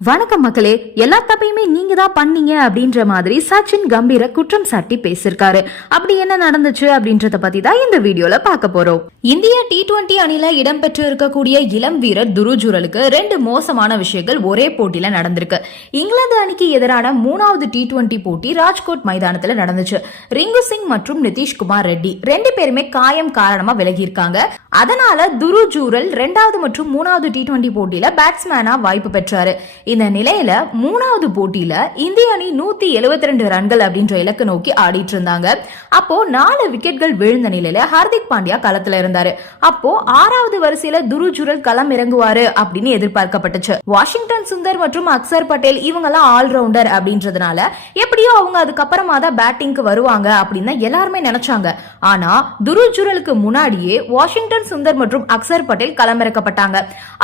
வணக்கம் மக்களே எல்லா தப்பையுமே நீங்க தான் பண்ணீங்க அப்படின்ற மாதிரி சச்சின் கம்பீர குற்றம் சாட்டி பேசியிருக்காரு. அப்படி என்ன நடந்துச்சு அப்படின்றத பத்தி தான் இந்த வீடியோல பார்க்க போறோம். இந்திய டி டுவெண்டி அணில இடம்பெற்று இருக்கக்கூடிய இளம் வீரர் துருஜுரலுக்கு ரெண்டு மோசமான விஷயங்கள் ஒரே போட்டியில நடந்திருக்கு. இங்கிலாந்து அணிக்கு எதிரான மூணாவது டி டுவெண்டி போட்டி ராஜ்கோட் மைதானத்துல நடந்துச்சு. ரிங்கு சிங் மற்றும் நிதிஷ்குமார் ரெட்டி ரெண்டு பேருமே காயம் காரணமா விலகி இருக்காங்க அதனால துருஜூரல் ரெண்டாவது மற்றும் மூணாவது டி டுவெண்டி போட்டியில பேட்ஸ்மேனா வாய்ப்பு பெற்றாரு. இந்த நிலையில மூணாவது போட்டியில இந்திய அணி நூத்தி எழுபத்தி ரெண்டு ரன்கள் அப்படின்ற இலக்கு நோக்கி ஆடிட்டு இருந்தாங்க. அப்போ நாலு விக்கெட்கள் விழுந்த நிலையில ஹார்திக் பாண்டியா களத்துல இருந்தாரு. அப்போ ஆறாவது வரிசையில துருஜுரல் களம் இறங்குவாரு அப்படின்னு எதிர்பார்க்கப்பட்டுச்சு. வாஷிங்டன் சுந்தர் மற்றும் அக்சர் பட்டேல் இவங்கெல்லாம் ஆல்ரவுண்டர் அப்படின்றதுனால எப்படியோ அவங்க அதுக்கப்புறமா தான் பேட்டிங்க்கு வருவாங்க அப்படின்னு எல்லாருமே நினைச்சாங்க. ஆனா துருஜுரலுக்கு முன்னாடியே வாஷிங்டன் சுந்தர் மற்றும் அக்சர் பட்டேல் களமிறக்கப்பட்டாங்க.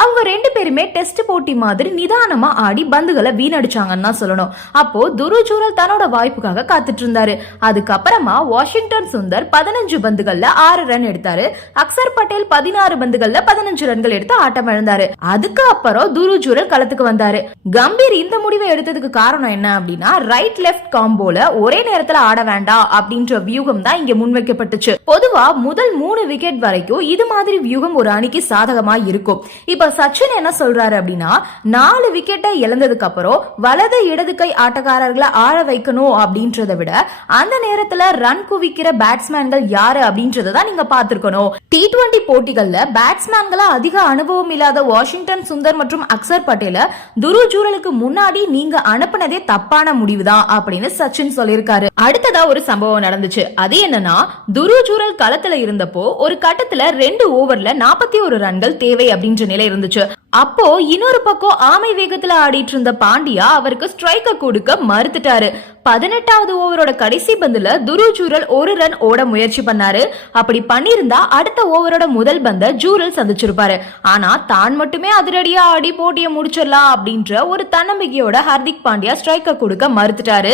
அவங்க ரெண்டு பேருமே டெஸ்ட் போட்டி மாதிரி நிதானமா ஆடி பந்துகளை வீணடிச்சாங்கன்னு தான் சொல்லணும். அப்போ துருஜூரல் தன்னோட வாய்ப்புக்காக காத்துட்டு இருந்தாரு அதுக்கப்புறமா வாஷிங்டன் சுந்தர் பதினஞ்சு பந்துகள்ல ஆறு ரன் எடுத்தாரு. அக்சர் பட்டேல் பதினாறு பந்துகள்ல பதினஞ்சு ரன்கள் எடுத்து ஆட்டம் இழந்தாரு. அதுக்கு அப்புறம் துருஜூரல் களத்துக்கு வந்தாரு. கம்பீர் இந்த முடிவை எடுத்ததுக்கு காரணம் என்ன அப்படின்னா ரைட் லெஃப்ட் காம்போல ஒரே நேரத்துல ஆட வேண்டாம் அப்படின்ற வியூகம் தான் இங்க முன்வைக்கப்பட்டுச்சு. பொதுவா முதல் மூணு விக்கெட் வரைக்கும் இது மாதிரி வியூகம் ஒரு அணிக்கு சாதகமா இருக்கும். இப்ப சச்சின் என்ன சொல்றாரு அப்படின்னா நாலு விக்கெட் விக்கெட்டை இழந்ததுக்கு அப்புறம் வலது இடது கை ஆட்டக்காரர்களை ஆழ வைக்கணும் அப்படின்றத விட அந்த நேரத்துல ரன் குவிக்கிற பேட்ஸ்மேன்கள் யாரு அப்படின்றத தான் நீங்க பார்த்திருக்கணும். டி டுவெண்டி போட்டிகள்ல பேட்ஸ்மேன்களா அதிக அனுபவம் இல்லாத வாஷிங்டன் சுந்தர் மற்றும் அக்சர் பட்டேல துருஜூரலுக்கு முன்னாடி நீங்க அனுப்புனதே தப்பான முடிவுதான் அப்படின்னு சச்சின் சொல்லியிருக்காரு. அடுத்ததா ஒரு சம்பவம் நடந்துச்சு. அது என்னன்னா துரு ஜூரல் களத்துல இருந்தப்போ ஒரு கட்டத்துல ரெண்டு ஓவர்ல நாற்பத்தி ஒரு ரன்கள் தேவை அப்படின்ற நிலை இருந்துச்சு. அப்போ இன்னொரு பக்கம் ஆமை வேகத்துல ஆடிட்டு இருந்த பாண்டியா அவருக்கு ஸ்ட்ரைக்க கொடுக்க மறுத்துட்டாரு. பதினெட்டாவது ஓவரோட கடைசி பந்துல துருஜூரல் ஒரு ரன் ஓட முயற்சி பண்ணாரு. அப்படி பண்ணிருந்தா அடுத்த ஓவரோட முதல் பந்த ஜூரல் சந்திச்சிருப்பாரு. ஆனா தான் மட்டுமே அதிரடியா ஆடி போட்டியை முடிச்சிடலாம் அப்படின்ற ஒரு தன்னம்பிக்கையோட ஹர்திக் பாண்டியா ஸ்ட்ரைக்க கொடுக்க மறுத்துட்டாரு.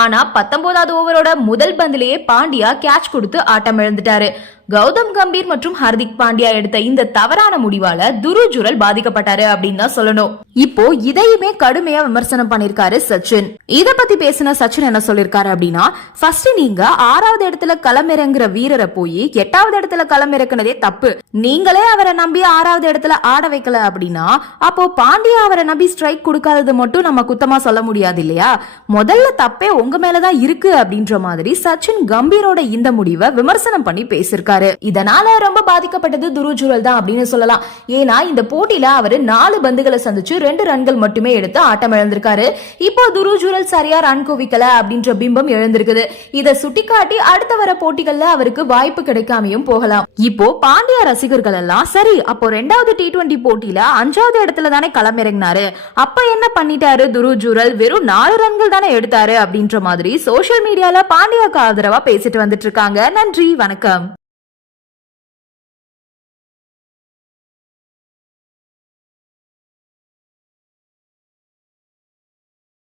ஆனா பத்தொன்பதாவது ஓவரோட முதல் பந்திலேயே பாண்டியா கேட்ச் கொடுத்து ஆட்டம் இழந்துட்டாரு. கௌதம் கம்பீர் மற்றும் ஹர்திக் பாண்டியா எடுத்த இந்த தவறான முடிவால துருஜுரல் பாதிக்கப்பட்டாரு அப்படின்னு தான் சொல்லணும். இப்போ இதையுமே கடுமையா விமர்சனம் பண்ணிருக்காரு சச்சின். இத பத்தி பேசின சச்சின் சச்சின் என்ன சொல்லியிருக்காரு அப்படின்னா ஃபர்ஸ்ட் நீங்க ஆறாவது இடத்துல களமிறங்குற வீரரை போய் எட்டாவது இடத்துல களமிறக்குனதே தப்பு. நீங்களே அவரை நம்பி ஆறாவது இடத்துல ஆட வைக்கல அப்படின்னா அப்போ பாண்டியா அவரை நம்பி ஸ்ட்ரைக் கொடுக்காதது மட்டும் நம்ம குத்தமா சொல்ல முடியாது இல்லையா? முதல்ல தப்பே உங்க மேலதான் இருக்கு அப்படின்ற மாதிரி சச்சின் கம்பீரோட இந்த முடிவை விமர்சனம் பண்ணி பேசியிருக்காரு இதனால ரொம்ப பாதிக்கப்பட்டது துருஜுரல் தான் அப்படின்னு சொல்லலாம். ஏன்னா இந்த போட்டியில அவரு நாலு பந்துகளை சந்திச்சு ரெண்டு ரன்கள் மட்டுமே எடுத்து ஆட்டம் இழந்திருக்காரு இப்போ துருஜுரல் சரியா ரன் குவிக்கல. அப்படின்ற பிம்பம் எழுந்திருக்குது. இதை சுட்டிக்காட்டி அடுத்த வர போட்டிகள்ல அவருக்கு வாய்ப்பு கிடைக்காமையும் போகலாம். இப்போ பாண்டியா ரசிகர்கள் எல்லாம் சரி அப்போ ரெண்டாவது டி டுவெண்டி போட்டியில அஞ்சாவது இடத்துல தானே களமிறங்கினாரு. அப்ப என்ன பண்ணிட்டாரு? துரு ஜூரல் வெறும் நாலு ரன்கள் தானே எடுத்தாரு அப்படின்ற மாதிரி சோசியல் மீடியால பாண்டியாக்கு ஆதரவா பேசிட்டு வந்துட்டு இருக்காங்க. நன்றி வணக்கம்.